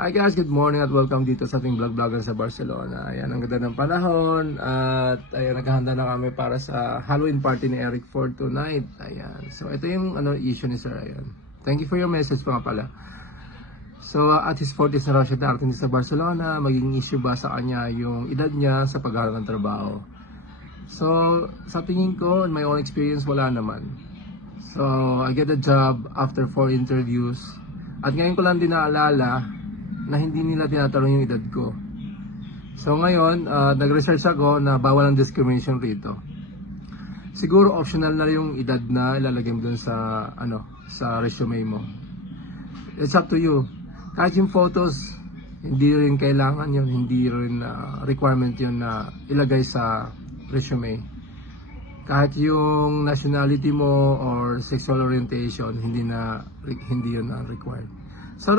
Hi guys, good morning at welcome dito sa ating vlogger sa Barcelona. Ayan, ang ganda ng panahon at ayan, naghahanda na kami para sa Halloween party ni Eric Ford tonight. Ayan, so ito yung issue ni Sir. Ayan. Thank you for your message pa nga pala. So at his 40s na raw siya darating sa Barcelona. Magiging issue ba sa kanya yung edad niya sa paghahanap ng trabaho? So sa tingin ko, in my own experience, wala naman. So I get a job after 4 interviews. At ngayon ko lang din naalala na hindi nila tinatanong yung edad ko. So ngayon, nag-research ako na bawal ang discrimination rito. Siguro optional na yung edad na ilalagay mo dun sa sa resume mo. It's up to you. Kahit yung photos, hindi rin kailangan yun, hindi rin requirement yun na ilagay sa resume. Kahit yung nationality mo or sexual orientation, hindi yun required. So